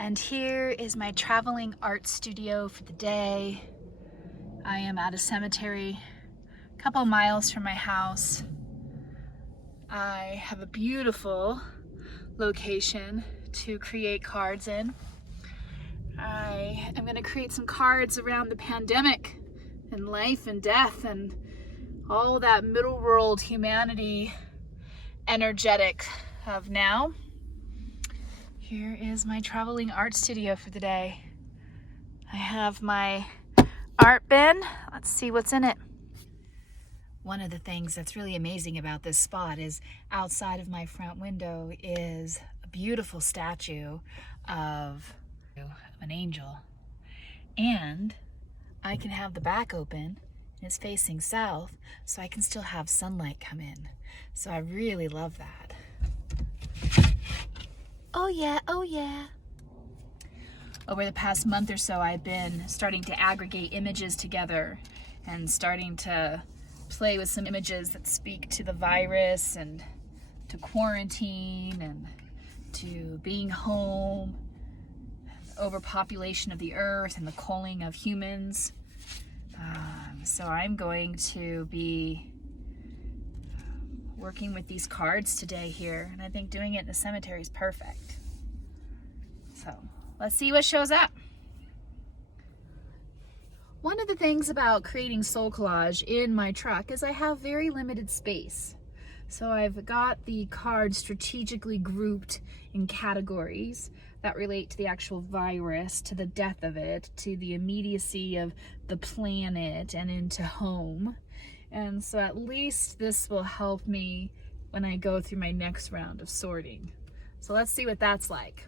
And here is my traveling art studio for the day. I am at a cemetery a couple miles from my house. I have a beautiful location to create cards in. I am going to create some cards around the pandemic and life and death and all that middle world humanity energetic of now. Here is my traveling art studio for the day. I have my art bin. Let's see what's in it. One of the things that's really amazing about this spot is outside of my front window is a beautiful statue of an angel. And I can have the back open and it's facing south, so I can still have sunlight come in. So I really love that. Oh yeah, oh yeah. Over the past month or so, I've been starting to aggregate images together and starting to play with some images that speak to the virus and to quarantine and to being home, overpopulation of the earth and the culling of humans. So I'm going to be working with these cards today here, and I think doing it in the cemetery is perfect. So let's see what shows up. One of the things about creating soul collage in my truck is I have very limited space. So I've got the cards strategically grouped in categories that relate to the actual virus, to the death of it, to the immediacy of the planet, and into home. And so at least this will help me when I go through my next round of sorting. So let's see what that's like.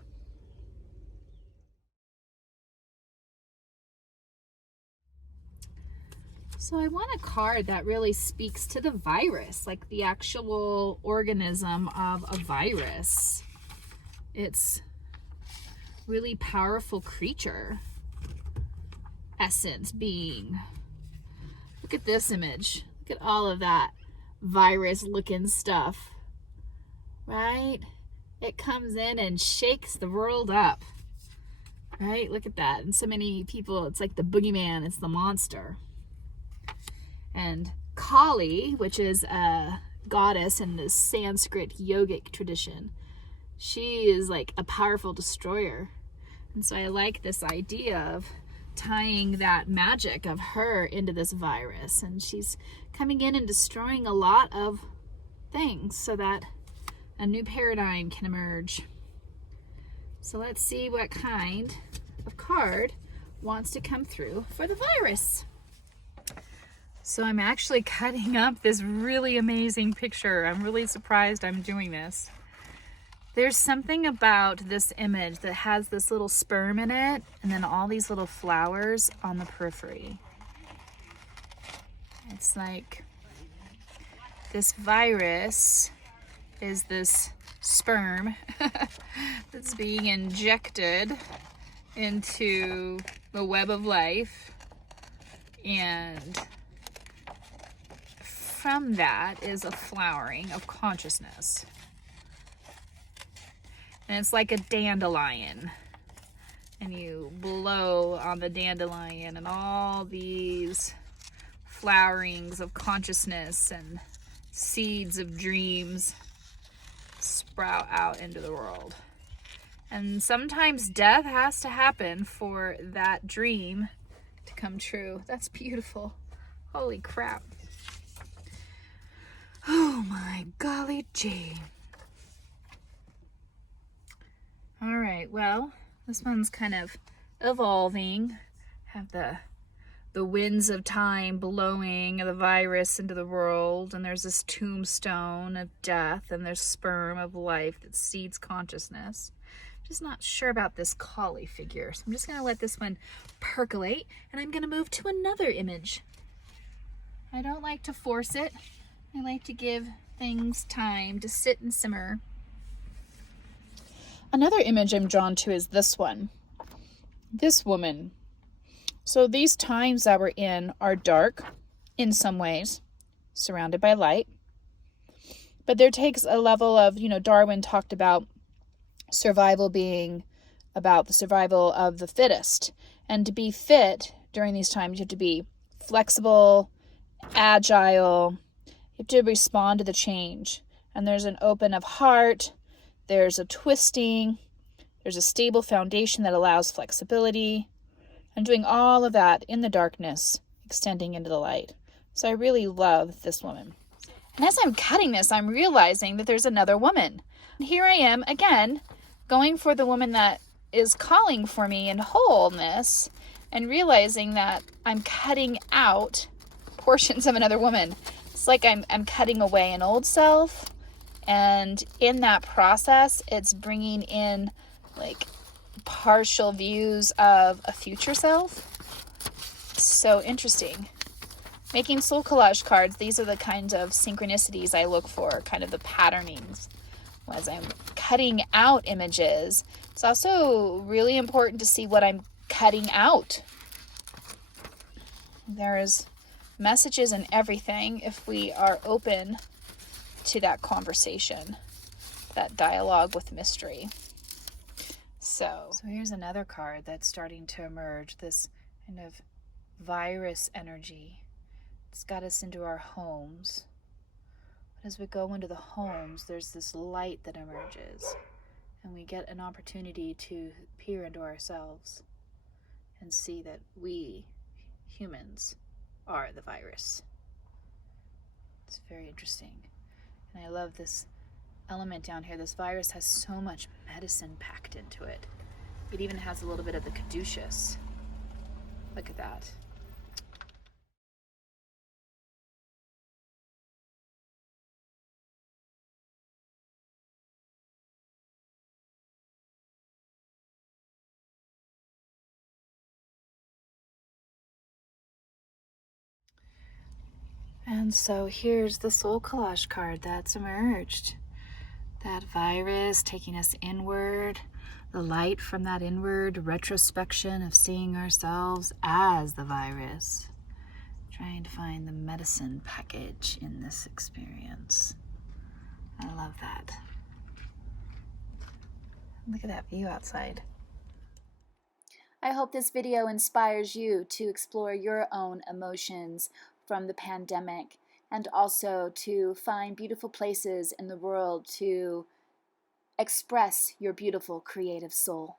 So I want a card that really speaks to the virus, like the actual organism of a virus. It's really powerful creature, essence, being. Look at this image. Look at all of that virus looking stuff, right? It comes in and shakes the world up, right? Look at that. And so many people, it's like the boogeyman, it's the monster. And Kali, which is a goddess in the Sanskrit yogic tradition, she is like a powerful destroyer. And so I like this idea of tying that magic of her into this virus, and she's coming in and destroying a lot of things so that a new paradigm can emerge. So let's see what kind of card wants to come through for the virus. So I'm actually cutting up this really amazing picture. I'm really surprised I'm doing this. There's something about this image that has this little sperm in it and then all these little flowers on the periphery. It's like this virus is this sperm that's being injected into the web of life, and from that is a flowering of consciousness. And it's like a dandelion, and you blow on the dandelion and all these flowerings of consciousness and seeds of dreams sprout out into the world. And sometimes death has to happen for that dream to come true. That's beautiful. Holy crap. Oh my golly gee. All right, well, this one's kind of evolving. Have the winds of time blowing the virus into the world, and there's this tombstone of death, and there's sperm of life that seeds consciousness. Just not sure about this Kali figure, so I'm just gonna let this one percolate, and I'm gonna move to another image. I don't like to force it. I like to give things time to sit and simmer. Another image I'm drawn to is this one. This woman. So these times that we're in are dark in some ways, surrounded by light. But there takes a level of, Darwin talked about survival being about the survival of the fittest. And to be fit during these times, you have to be flexible, agile, you have to respond to the change. And there's an open of heart, there's a twisting, there's a stable foundation that allows flexibility, and doing all of that in the darkness, extending into the light. So I really love this woman. And as I'm cutting this, I'm realizing that there's another woman. Here I am again, going for the woman that is calling for me in wholeness, and realizing that I'm cutting out portions of another woman. It's like I'm cutting away an old self, and in that process, it's bringing in like partial views of a future self. So interesting. Making soul collage cards, these are the kinds of synchronicities I look for, kind of the patternings. As I'm cutting out images, it's also really important to see what I'm cutting out. There's messages in everything if we are open to that conversation, that dialogue with mystery. So here's another card that's starting to emerge, this kind of virus energy. It's got us into our homes. But as we go into the homes, there's this light that emerges, and we get an opportunity to peer into ourselves and see that we, humans, are the virus. It's very interesting. And I love this element down here. This virus has so much medicine packed into it. It even has a little bit of the caduceus. Look at that. And so here's the soul collage card that's emerged. That virus taking us inward, the light from that inward retrospection of seeing ourselves as the virus. Trying to find the medicine package in this experience. I love that. Look at that view outside. I hope this video inspires you to explore your own emotions from the pandemic, and also to find beautiful places in the world to express your beautiful creative soul.